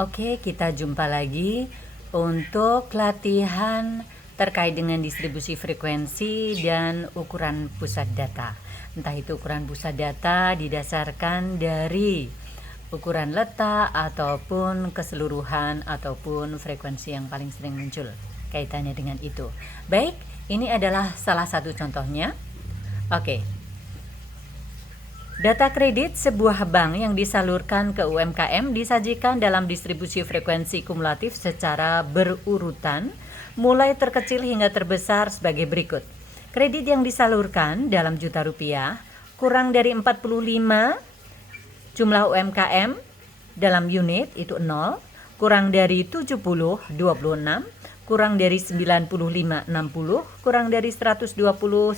Oke, kita jumpa lagi untuk latihan terkait dengan distribusi frekuensi dan ukuran pusat data. Entah itu ukuran pusat data didasarkan dari ukuran letak ataupun keseluruhan ataupun frekuensi yang paling sering muncul kaitannya dengan itu. Baik, ini adalah salah satu contohnya. Oke. Data kredit sebuah bank yang disalurkan ke UMKM disajikan dalam distribusi frekuensi kumulatif secara berurutan, mulai terkecil hingga terbesar sebagai berikut. Kredit yang disalurkan dalam juta rupiah, kurang dari 45 jumlah UMKM dalam unit itu 0, kurang dari 70 26, kurang dari 95 60, kurang dari 120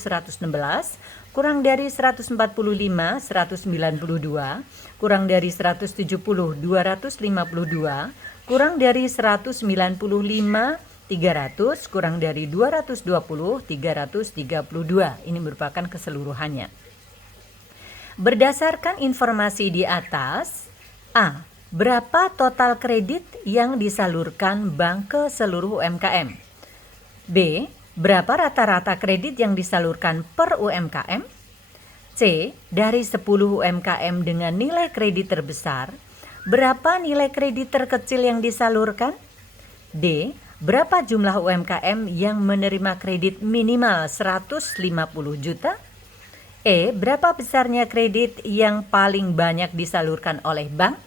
116, kurang dari 145 192, kurang dari 170 252, kurang dari 195 300, kurang dari 220 332. Ini merupakan keseluruhannya. Berdasarkan informasi di atas, A. Berapa total kredit yang disalurkan bank ke seluruh UMKM? B. Berapa rata-rata kredit yang disalurkan per UMKM? C. Dari 10 UMKM dengan nilai kredit terbesar, berapa nilai kredit terkecil yang disalurkan? D. Berapa jumlah UMKM yang menerima kredit minimal 150 juta? E. Berapa besarnya kredit yang paling banyak disalurkan oleh bank?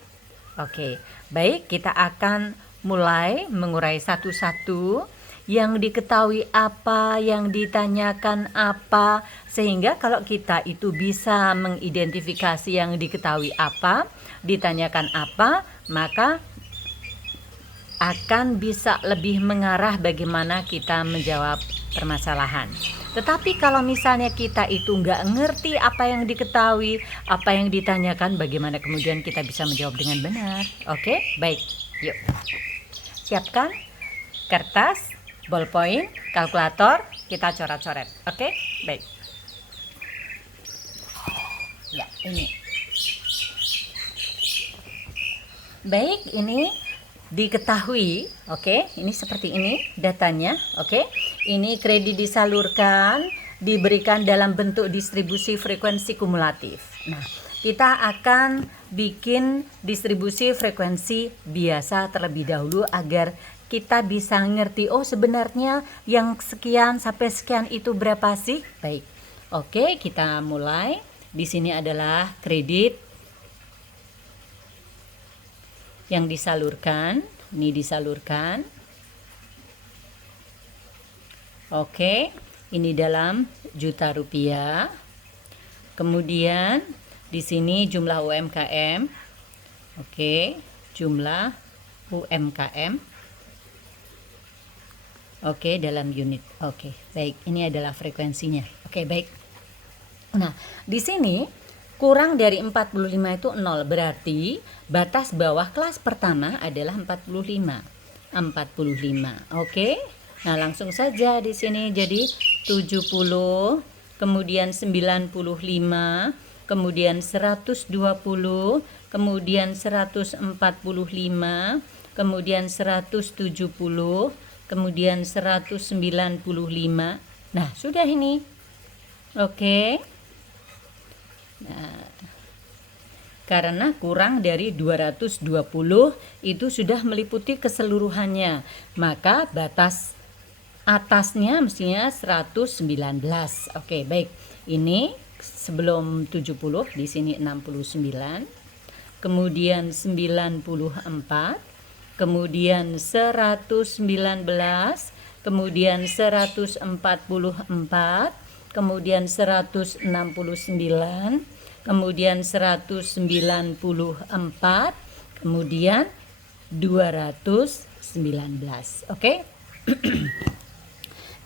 Oke, baik, kita akan mulai mengurai satu-satu yang diketahui apa, yang ditanyakan apa, sehingga kalau kita itu bisa mengidentifikasi yang diketahui apa, ditanyakan apa, maka akan bisa lebih mengarah bagaimana kita menjawab permasalahan. Tetapi kalau misalnya kita itu nggak ngerti apa yang diketahui, apa yang ditanyakan, bagaimana kemudian kita bisa menjawab dengan benar? Oke, baik, yuk. Siapkan kertas, ballpoint, kalkulator, kita coret-coret. Oke, baik. Ya, ini. Baik, ini diketahui, oke, ini seperti ini datanya, oke. Ini kredit disalurkan, diberikan dalam bentuk distribusi frekuensi kumulatif. Nah, kita akan bikin distribusi frekuensi biasa terlebih dahulu agar kita bisa ngerti, oh sebenarnya yang sekian sampai sekian itu berapa sih? Baik. Oke, kita mulai. Di sini adalah kredit yang disalurkan, ini disalurkan. Oke, ini dalam juta rupiah. Kemudian di sini jumlah UMKM. Oke, jumlah UMKM. Oke, dalam unit. Oke, baik. Ini adalah frekuensinya. Oke, baik. Nah, di sini kurang dari 45 itu 0, berarti batas bawah kelas pertama adalah 45. 45. Oke. Nah, langsung saja di sini jadi 70, kemudian 95, kemudian 120, kemudian 145, kemudian 170, kemudian 195. Nah, sudah ini. Oke. Nah, karena kurang dari 220 itu sudah meliputi keseluruhannya, maka batas atasnya mestinya 119. Oke, baik. Ini sebelum 70, di sini 69. Kemudian 94, kemudian 119, kemudian 144, kemudian 169, kemudian 194, kemudian 219. Oke.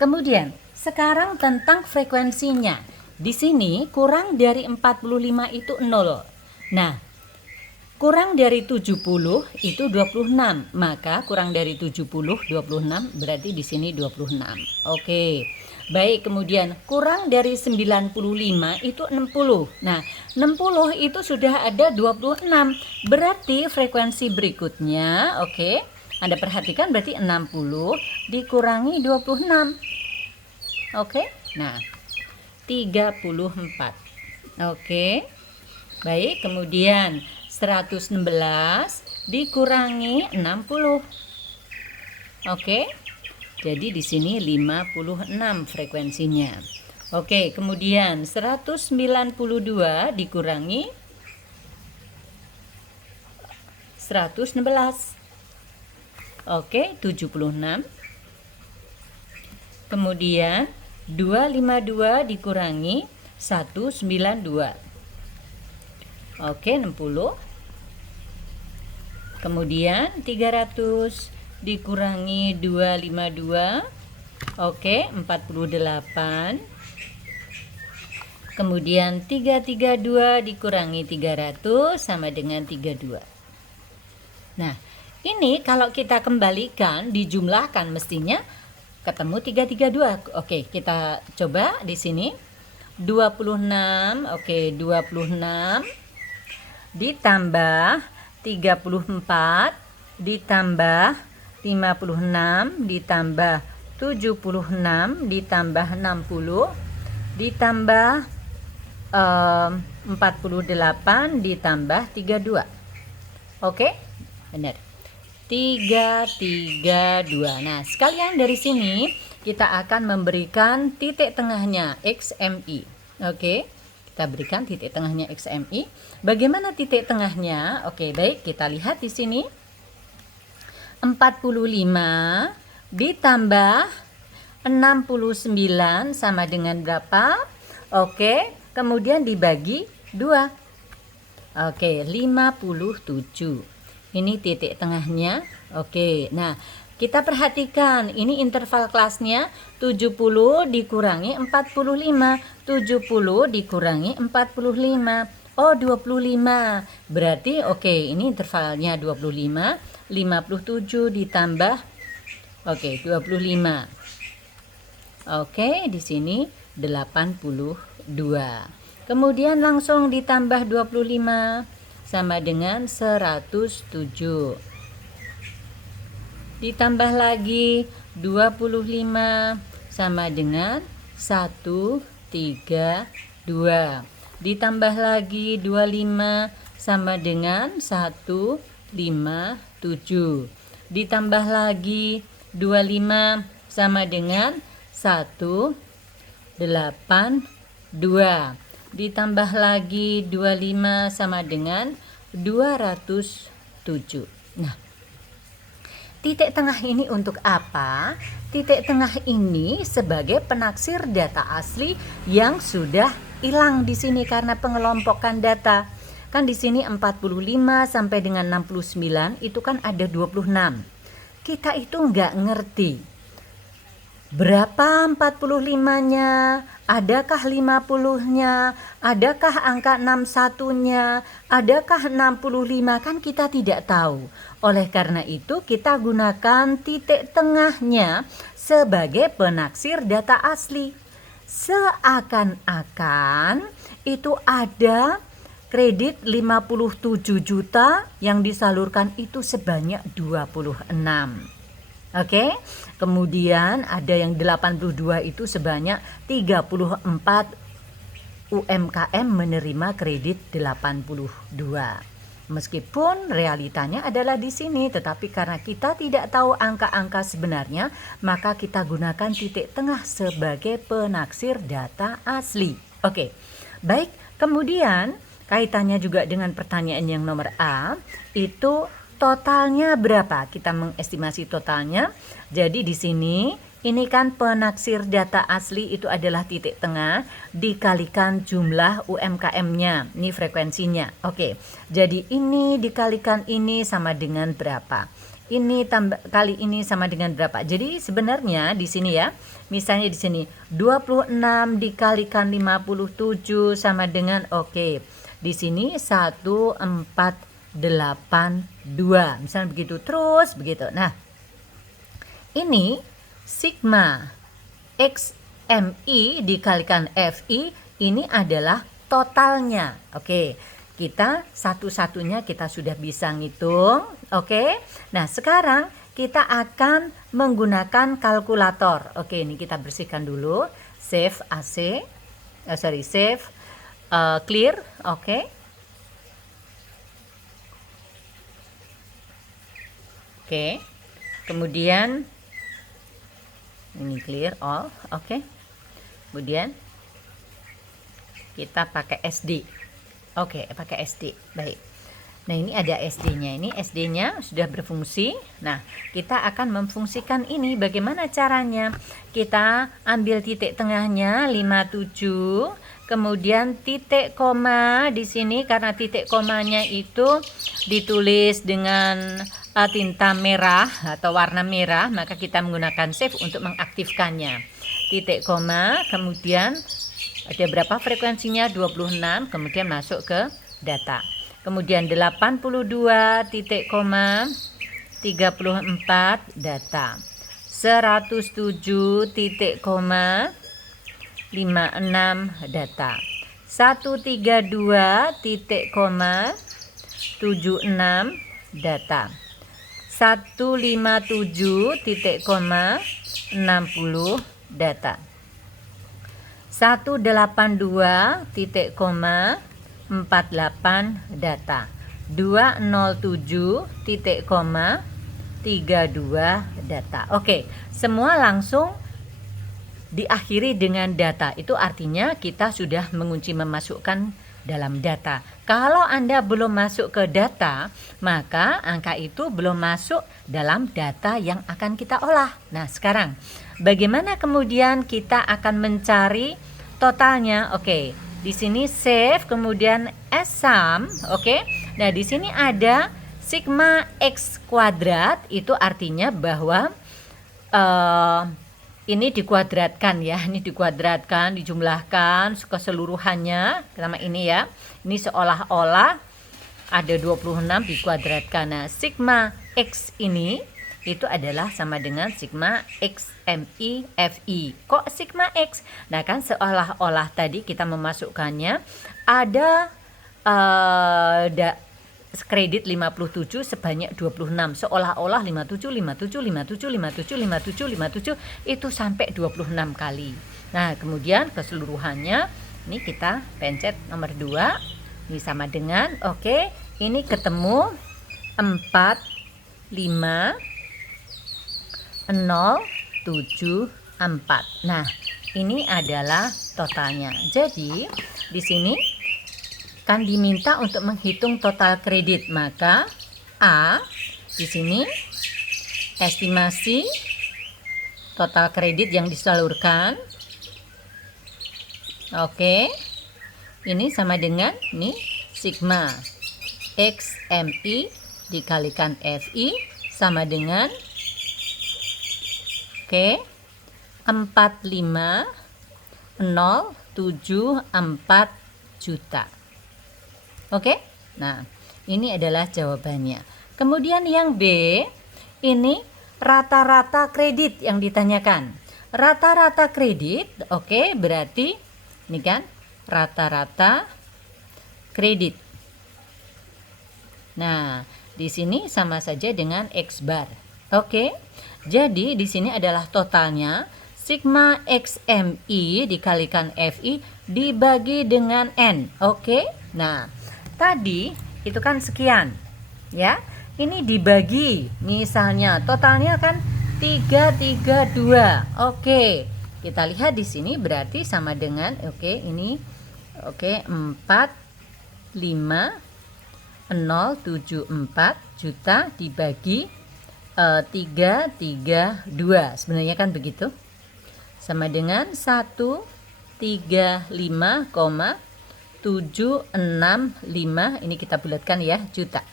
Kemudian sekarang tentang frekuensinya. Di sini kurang dari 45 itu 0. Nah, Kurang dari 70 itu 26. Maka kurang dari 70, 26 berarti di sini 26. Oke. Baik, kemudian kurang dari 95 itu 60. Nah, 60 itu sudah ada 26. Berarti frekuensi berikutnya, oke. Anda perhatikan berarti 60 dikurangi 26. Oke. Nah, 34. Oke. Baik, kemudian 116 dikurangi 60. Oke. Jadi di sini 56 frekuensinya. Oke, kemudian 192 dikurangi 116. Oke, 76. Kemudian 252 dikurangi 192. Oke, 60. Kemudian 300 dikurangi 252. Oke, 48. Kemudian 332 dikurangi 300 sama dengan 32. Nah, ini kalau kita kembalikan, dijumlahkan mestinya ketemu 332. Oke, kita coba di sini. 26, oke, 26 ditambah 34 ditambah 56 ditambah 76 ditambah 60 ditambah 48 ditambah 32. Oke? Benar. 332. Nah, sekalian dari sini kita akan memberikan titik tengahnya XMI. Oke? Kita berikan titik tengahnya XMI. Bagaimana titik tengahnya? Oke, baik, kita lihat di sini. 45 ditambah 69 sama dengan berapa? Oke, kemudian dibagi 2. Oke, 57. Ini titik tengahnya. Oke, nah kita perhatikan ini interval kelasnya 70 dikurangi 45. 70 dikurangi 45. Oh, 25. Berarti oke, ini intervalnya 25. 57 ditambah 25. Oke, di sini 82. Kemudian langsung ditambah 25 sama dengan 107. Ditambah lagi 25 sama dengan 132. Ditambah lagi 25 sama dengan 157. Ditambah lagi 25 sama dengan 182. Ditambah lagi 25 sama dengan 207. Nah, titik tengah ini untuk apa? Titik tengah ini sebagai penaksir data asli yang sudah hilang di sini karena pengelompokan data. Kan di sini 45 sampai dengan 69 itu kan ada 26. Kita itu nggak ngerti berapa 45-nya, adakah 50-nya, adakah angka 61-nya, adakah 65, kan kita tidak tahu. Oleh karena itu kita gunakan titik tengahnya sebagai penaksir data asli. Seakan-akan itu ada kredit 57 juta yang disalurkan itu sebanyak 26. Oke, kemudian ada yang 82 itu sebanyak 34 UMKM menerima kredit 82. Meskipun realitanya adalah di sini, tetapi karena kita tidak tahu angka-angka sebenarnya, maka kita gunakan titik tengah sebagai penaksir data asli. Oke, baik, kemudian kaitannya juga dengan pertanyaan yang nomor A, itu totalnya berapa? Kita mengestimasi totalnya. Jadi di sini ini kan penaksir data asli itu adalah titik tengah dikalikan jumlah UMKM-nya. Ini frekuensinya. Oke. Jadi ini dikalikan ini sama dengan berapa? Ini tambah kali ini sama dengan berapa? Jadi sebenarnya di sini ya. Misalnya di sini 26 dikalikan 57 sama dengan di sini 140. Misalnya begitu, terus begitu. Nah, ini sigma XMI dikalikan FI ini adalah totalnya. Oke, kita satu-satunya kita sudah bisa ngitung. Oke, nah sekarang kita akan menggunakan kalkulator. Oke, ini kita bersihkan dulu. Save AC, save clear. Oke. Oke, kemudian ini clear all. Oke, kemudian kita pakai SD. Oke, pakai SD. Baik. Nah, ini ada SD-nya. Ini SD-nya sudah berfungsi. Nah, kita akan memfungsikan ini. Bagaimana caranya? Kita ambil titik tengahnya 57, kemudian titik koma di sini karena titik komanya itu ditulis dengan tinta merah atau warna merah, maka kita menggunakan save untuk mengaktifkannya. Titik koma, kemudian ada berapa frekuensinya? 26, kemudian masuk ke data. Kemudian 82 titik koma 34 data. 107 titik koma 56 data. 132 titik koma 76 data. 157 titik koma 60 data. 182 titik koma 48 data. 207 titik koma 32 data. Oke, semua langsung diakhiri dengan data. Itu artinya kita sudah mengunci memasukkan dalam data. Kalau Anda belum masuk ke data, maka angka itu belum masuk dalam data yang akan kita olah. Nah, sekarang bagaimana kemudian kita akan mencari totalnya? Oke, di sini save, kemudian sum. Oke. Nah, di sini ada sigma x kuadrat, itu artinya bahwa ini dikuadratkan ya, ini dikuadratkan, dijumlahkan keseluruhannya sama ini ya. Ini seolah-olah ada 26 dikuadratkan. Nah, sigma x ini itu adalah sama dengan sigma XMI FI. Kok sigma X? Nah, kan seolah-olah tadi kita memasukkannya ada kredit 57 sebanyak 26. Seolah-olah 57 itu sampai 26 kali. Nah, kemudian keseluruhannya ini kita pencet nomor 2. Ini sama dengan ini ketemu 45 074. Nah, ini adalah totalnya. Jadi, di sini kan diminta untuk menghitung total kredit, maka A di sini estimasi total kredit yang disalurkan. Oke. Ini sama dengan ini sigma XMI dikalikan FI sama dengan 45074 juta. Oke. Nah, ini adalah jawabannya. Kemudian yang B, ini rata-rata kredit yang ditanyakan. Rata-rata kredit, berarti ini kan rata-rata kredit. Nah, di sini sama saja dengan X bar. Jadi di sini adalah totalnya sigma XMI dikalikan FI dibagi dengan N. Nah, tadi itu kan sekian ya. Ini dibagi, misalnya totalnya kan 332. Kita lihat di sini berarti sama dengan ini 45074 juta dibagi 332. Sebenarnya kan begitu. Sama dengan 135,765. Ini kita bulatkan ya, juta.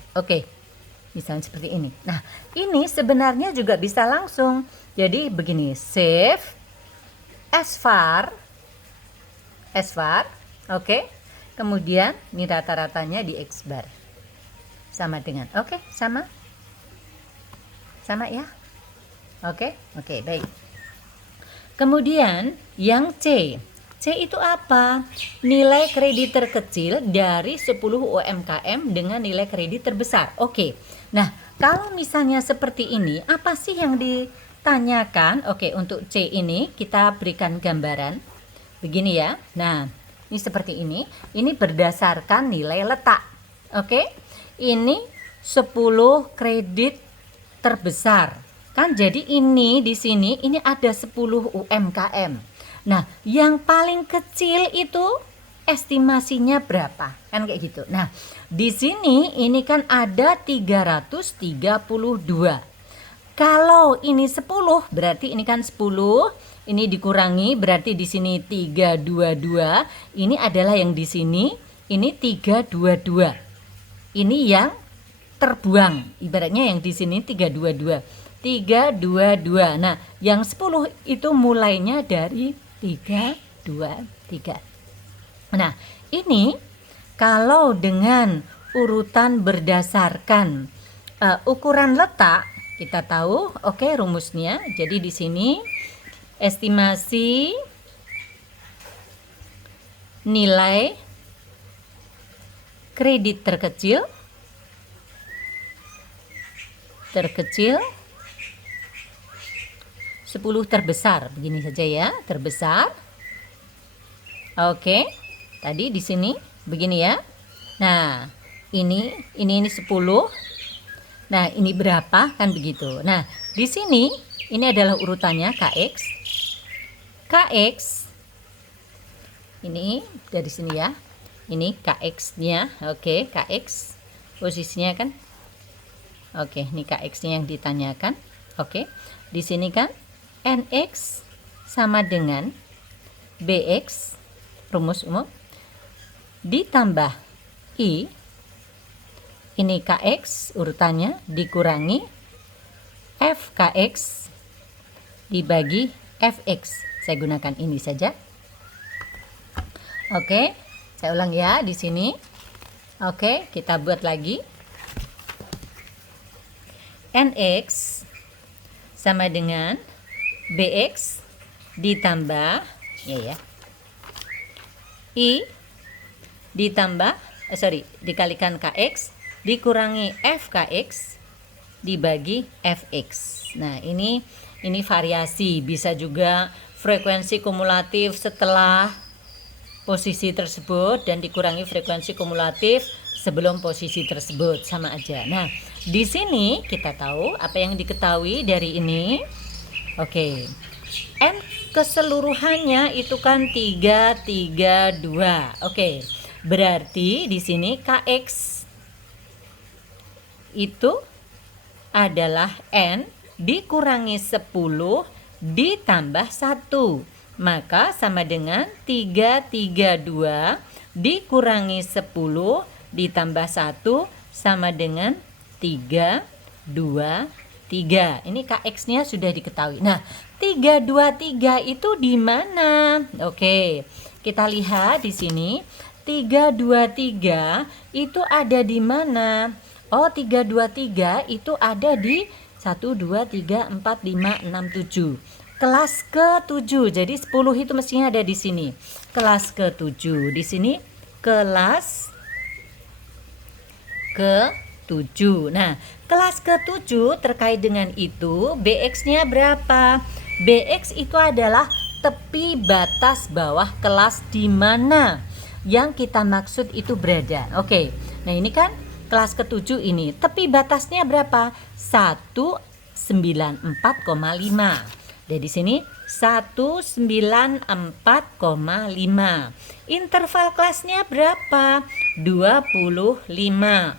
Misalnya seperti ini. Nah, ini sebenarnya juga bisa langsung. Jadi begini, save as far. Kemudian ini rata-ratanya di X bar. sama dengan. Oke, sama. Sama ya. Oke, baik. Kemudian yang C. C itu apa? Nilai kredit terkecil dari 10 UMKM dengan nilai kredit terbesar. Oke. Nah, kalau misalnya seperti ini, apa sih yang ditanyakan? Oke, untuk C ini kita berikan gambaran. Begini ya. Nah, ini seperti ini. Ini berdasarkan nilai letak. Oke. Ini 10 kredit terbesar. Kan jadi ini di sini ini ada 10 UMKM. Nah, yang paling kecil itu estimasinya berapa? Kan kayak gitu. Nah, di sini ini kan ada 332. Kalau ini 10 berarti ini kan 10, ini dikurangi berarti di sini 322. Ini adalah yang di sini, ini 322. Ini yang terbuang. Ibaratnya yang di sini 322. 322. Nah, yang 10 itu mulainya dari 323. Nah, ini kalau dengan urutan berdasarkan ukuran letak, kita tahu, oke, rumusnya. Jadi di sini estimasi nilai kredit terkecil 10 terbesar, begini saja ya, terbesar. Oke, tadi di sini begini ya. Nah, ini 10. Nah, ini berapa kan begitu. Nah, di sini ini adalah urutannya KX. KX ini dari sini ya. Ini KX-nya. Oke, KX posisinya kan. Oke, ini KX-nya yang ditanyakan. Oke. Di sini kan NX sama dengan BX, rumus umum, ditambah I, ini KX urutannya, dikurangi FKX dibagi FX. Saya gunakan ini saja. Oke, saya ulang ya di sini. Oke, kita buat lagi. NX sama dengan BX ditambah I ditambah dikalikan KX dikurangi FKX dibagi FX. Nah, ini variasi, bisa juga frekuensi kumulatif setelah posisi tersebut dan dikurangi frekuensi kumulatif sebelum posisi tersebut, sama aja. Nah, di sini kita tahu apa yang diketahui dari ini. Oke. N keseluruhannya itu kan 332. Oke. Berarti di sini KX itu adalah N dikurangi 10 ditambah 1. Maka sama dengan 332 dikurangi 10 ditambah 1 sama dengan 323. Ini KX-nya sudah diketahui. Nah, 323 itu di mana? Oke, kita lihat di sini. 323 itu ada di mana? Oh, 323 itu ada di 1, 2, 3, 4, 5, 6, 7. Kelas ke-7. Jadi 10 itu mestinya ada di sini. Kelas ke-7. Di sini kelas ke-7. Nah, kelas ke-7 terkait dengan itu, BX-nya berapa? BX itu adalah tepi batas bawah kelas di mana yang kita maksud itu berada. Oke. Nah, ini kan kelas ke-7 ini. Tepi batasnya berapa? 194,5. Dari sini 194,5. Interval kelasnya berapa? 25.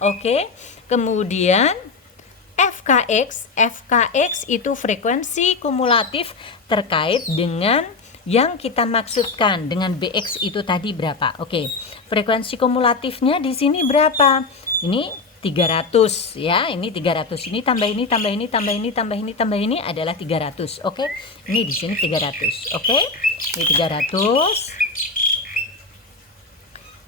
Oke. Kemudian FKX itu frekuensi kumulatif terkait dengan yang kita maksudkan dengan BX itu tadi berapa? Oke. Frekuensi kumulatifnya di sini berapa? Ini 300 ya, ini 300. Ini tambah ini, tambah ini, tambah ini, tambah ini, tambah ini adalah 300. Oke. Ini di sini 300. Oke. Ini 300.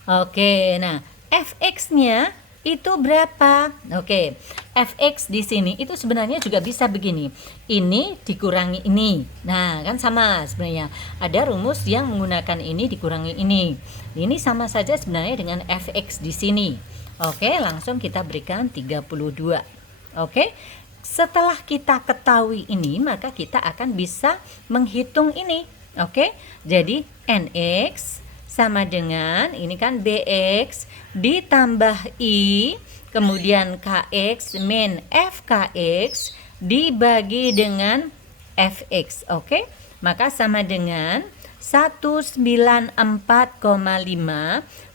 Oke, nah, FX-nya itu berapa? Oke, fx di sini itu sebenarnya juga bisa begini. Ini dikurangi ini. Nah, kan sama sebenarnya. Ada rumus yang menggunakan ini dikurangi ini. Ini sama saja sebenarnya dengan fx di sini. Oke, langsung kita berikan 32. Oke. Setelah kita ketahui ini, maka kita akan bisa menghitung ini. Oke. Jadi nx sama dengan ini kan bx ditambah i, kemudian kx min fkx dibagi dengan fx. Oke. Maka sama dengan 194,5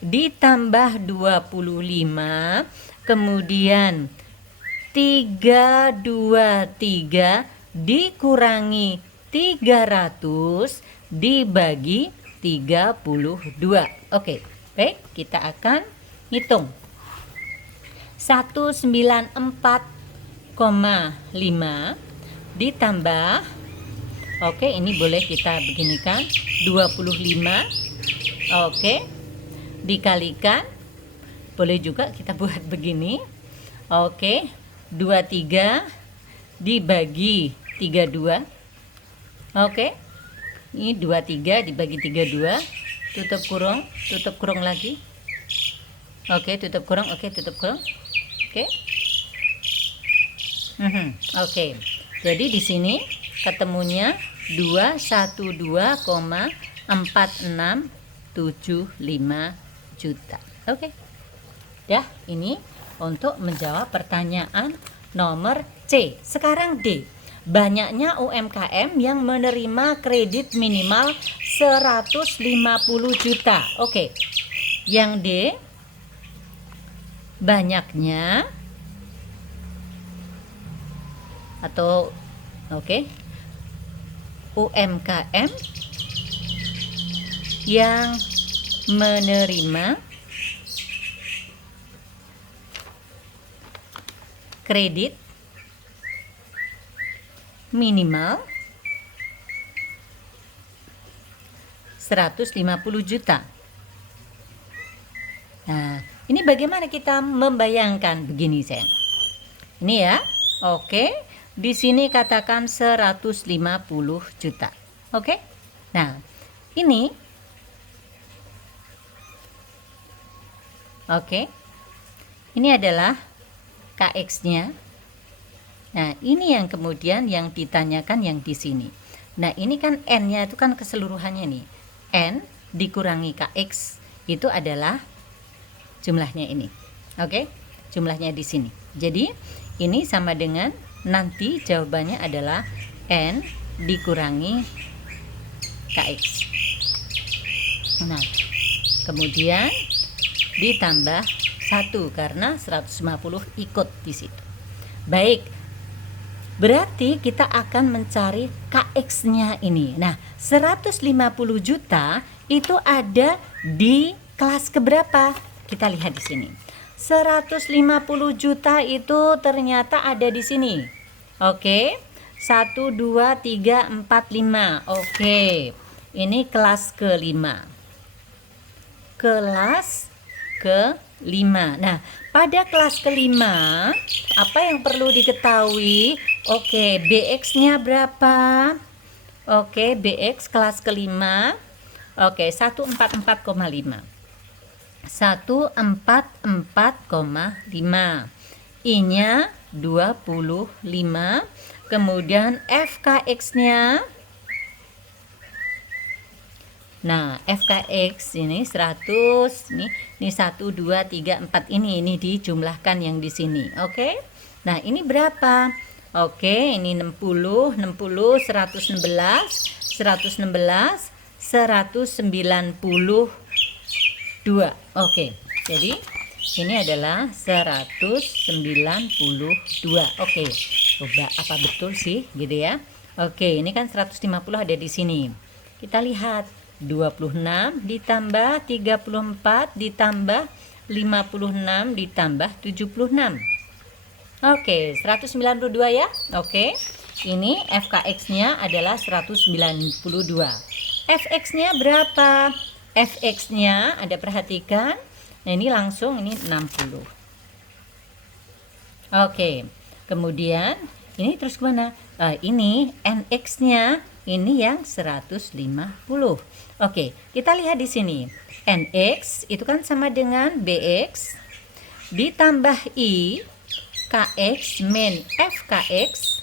ditambah 25, kemudian 323 dikurangi 300 dibagi 32. Oke, baik, kita akan hitung. 194,5 ditambah, oke, ini boleh kita beginikan 25. Oke, dikalikan, boleh juga kita buat begini. Oke, 23 dibagi 32. Oke, ini 23 dibagi 32, tutup kurung lagi. Oke, tutup kurung. Oke, tutup kurung. Oke. Oke, jadi di sini ketemunya 212,4675 juta. Oke. Dah, ini untuk menjawab pertanyaan nomor C. Sekarang D. Banyaknya UMKM yang menerima kredit minimal 150 juta. Oke. Yang D, banyaknya atau UMKM yang menerima kredit minimal 150 juta. Nah, ini bagaimana kita membayangkan begini, sayang. Ini ya. Oke, di sini katakan 150 juta. Oke. Nah, ini ini adalah KX-nya. Nah, ini yang kemudian yang ditanyakan yang di sini. Nah, ini kan N-nya itu kan keseluruhannya nih. N dikurangi KX itu adalah jumlahnya ini. Oke? Jumlahnya di sini. Jadi, ini sama dengan nanti jawabannya adalah N dikurangi KX. Nah, kemudian ditambah 1 karena 150 ikut di situ. Baik, berarti kita akan mencari KX-nya ini. Nah, 150 juta itu ada di kelas keberapa? Kita lihat di sini. 150 juta itu ternyata ada di sini. Oke. 1 2 3 4 5. Oke. Ini kelas kelima. Kelas kelima. Nah, pada kelas kelima, apa yang perlu diketahui? Oke, BX-nya berapa? Oke, BX kelas kelima. Oke, 144,5. 144,5. I-nya 25. Kemudian FKX-nya. Nah, FKX ini 100, ini 1 2 3 4 ini dijumlahkan yang di sini. Oke. Nah, ini berapa? Oke, ini 60, 116, 116, 192. Oke. Jadi, ini adalah 192. Oke. Coba apa betul sih gitu ya? Oke, ini kan 150 ada di sini. Kita lihat 26 ditambah 34 ditambah 56 ditambah 76. Oke, 192 ya. Oke. Ini FKX-nya adalah 192. FX-nya berapa? FX-nya ada perhatikan. Nah, ini langsung ini 60. Oke, kemudian ini terus kemana? Ini NX-nya ini yang 150. Oke, kita lihat di sini. NX itu kan sama dengan BX ditambah I KX min FKX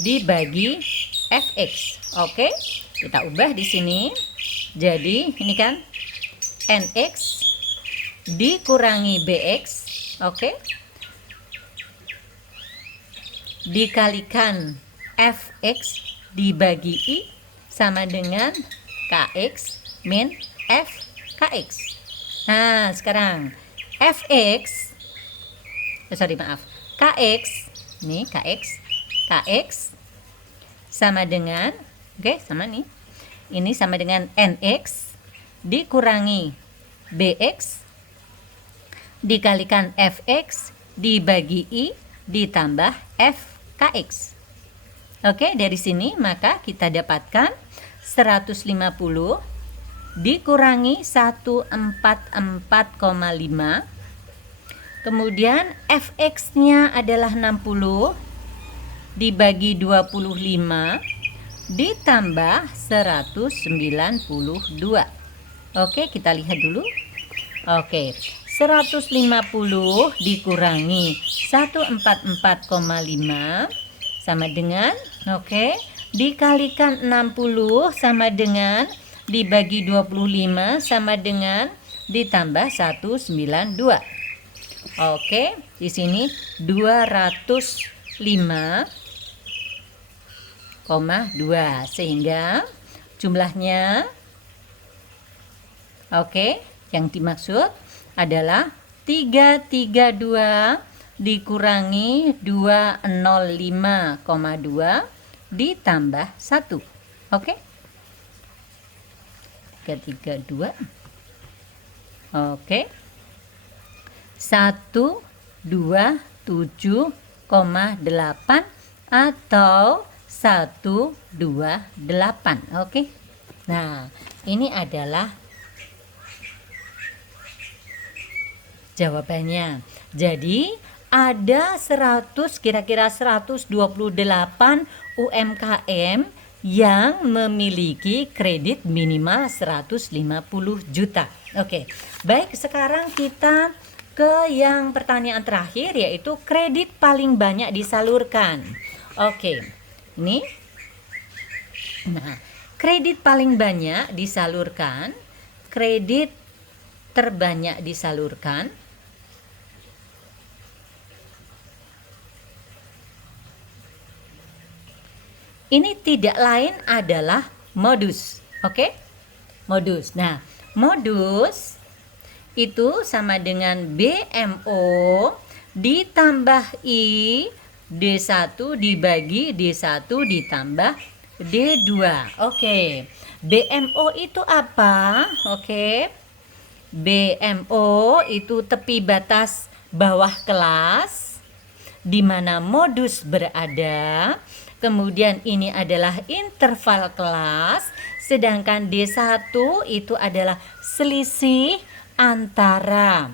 dibagi FX. Oke, kita ubah di sini. Jadi ini kan NX dikurangi BX, oke, dikalikan FX dibagi I sama dengan KX min FKX. Nah, sekarang FX, KX, nih KX sama dengan, sama nih, ini sama dengan NX dikurangi BX dikalikan FX dibagi I ditambah FKX. Oke, dari sini maka kita dapatkan 150 dikurangi 144,5. Kemudian FX-nya adalah 60 dibagi 25 ditambah 192. Oke, kita lihat dulu. Oke, 150 dikurangi 144,5 sama dengan, dikalikan 60 sama dengan dibagi 25 sama dengan ditambah 192. Oke, di sini 205,2 sehingga jumlahnya yang dimaksud adalah 332 dikurangi 205,2 ditambah 1. 332. 127,8 atau 128. Nah, ini adalah jawabannya. Jadi ada kira-kira 128 UMKM yang memiliki kredit minimal 150 juta. Baik, sekarang kita ke yang pertanyaan terakhir, yaitu kredit paling banyak disalurkan. Ini. Nah, kredit paling banyak disalurkan, kredit terbanyak disalurkan, ini tidak lain adalah modus. Modus. Nah, modus itu sama dengan BMO ditambah I D1 dibagi D1 ditambah D2. BMO itu apa? BMO itu tepi batas bawah kelas di mana modus berada. Kemudian ini adalah interval kelas, sedangkan D1 itu adalah selisih antara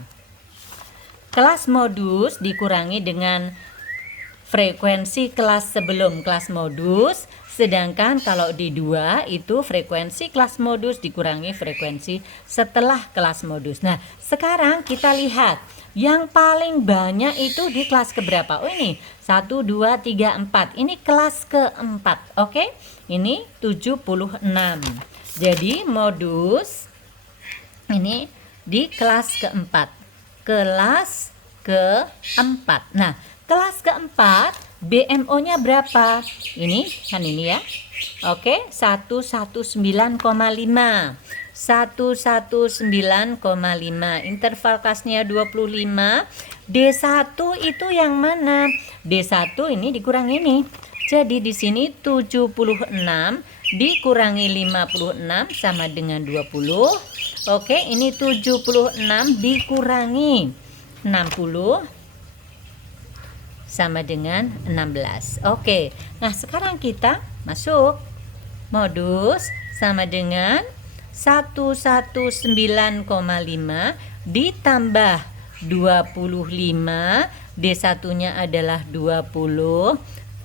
kelas modus dikurangi dengan frekuensi kelas sebelum kelas modus, sedangkan kalau D2 itu frekuensi kelas modus dikurangi frekuensi setelah kelas modus. Nah, sekarang kita lihat yang paling banyak itu di kelas keberapa? Ini 1, 2, 3, 4. Ini kelas keempat. Ini 76. Jadi modus ini di kelas keempat. Kelas keempat. Nah, kelas keempat BMO-nya berapa? Ini kan ini ya. 119,5. 119,5. Interval kelasnya 25. D1 itu yang mana? D1 ini dikurang ini. Jadi di sini 76 dikurangi 56 sama dengan 20. Ini 76 dikurangi 60 sama dengan 16. Nah sekarang kita masuk. Modus sama dengan 119,5 ditambah 25 D1-nya adalah 20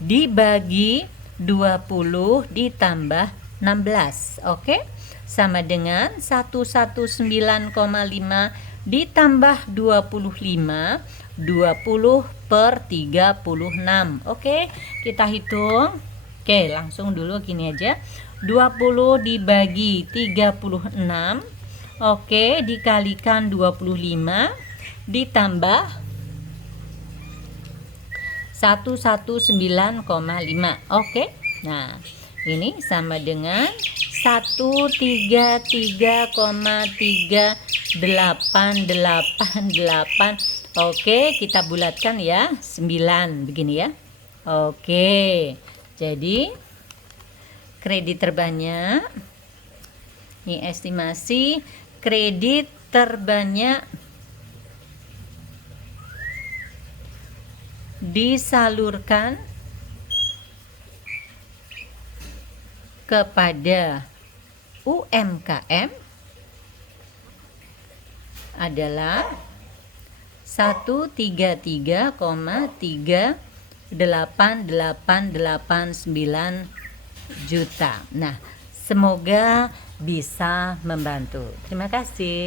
dibagi 20 ditambah 16. Oke? Sama dengan 119,5 ditambah 25, 20 per 36. Oke, kita hitung. Oke, langsung dulu gini aja. 20 dibagi 36. Oke, dikalikan 25 ditambah 119,5. Oke. Nah, ini sama dengan 133,388. Oke, kita bulatkan ya, 9 begini ya. Oke. Jadi kredit terbanyak, ini estimasi kredit terbanyak disalurkan kepada UMKM adalah 133,38889 juta. Nah, semoga bisa membantu. Terima kasih.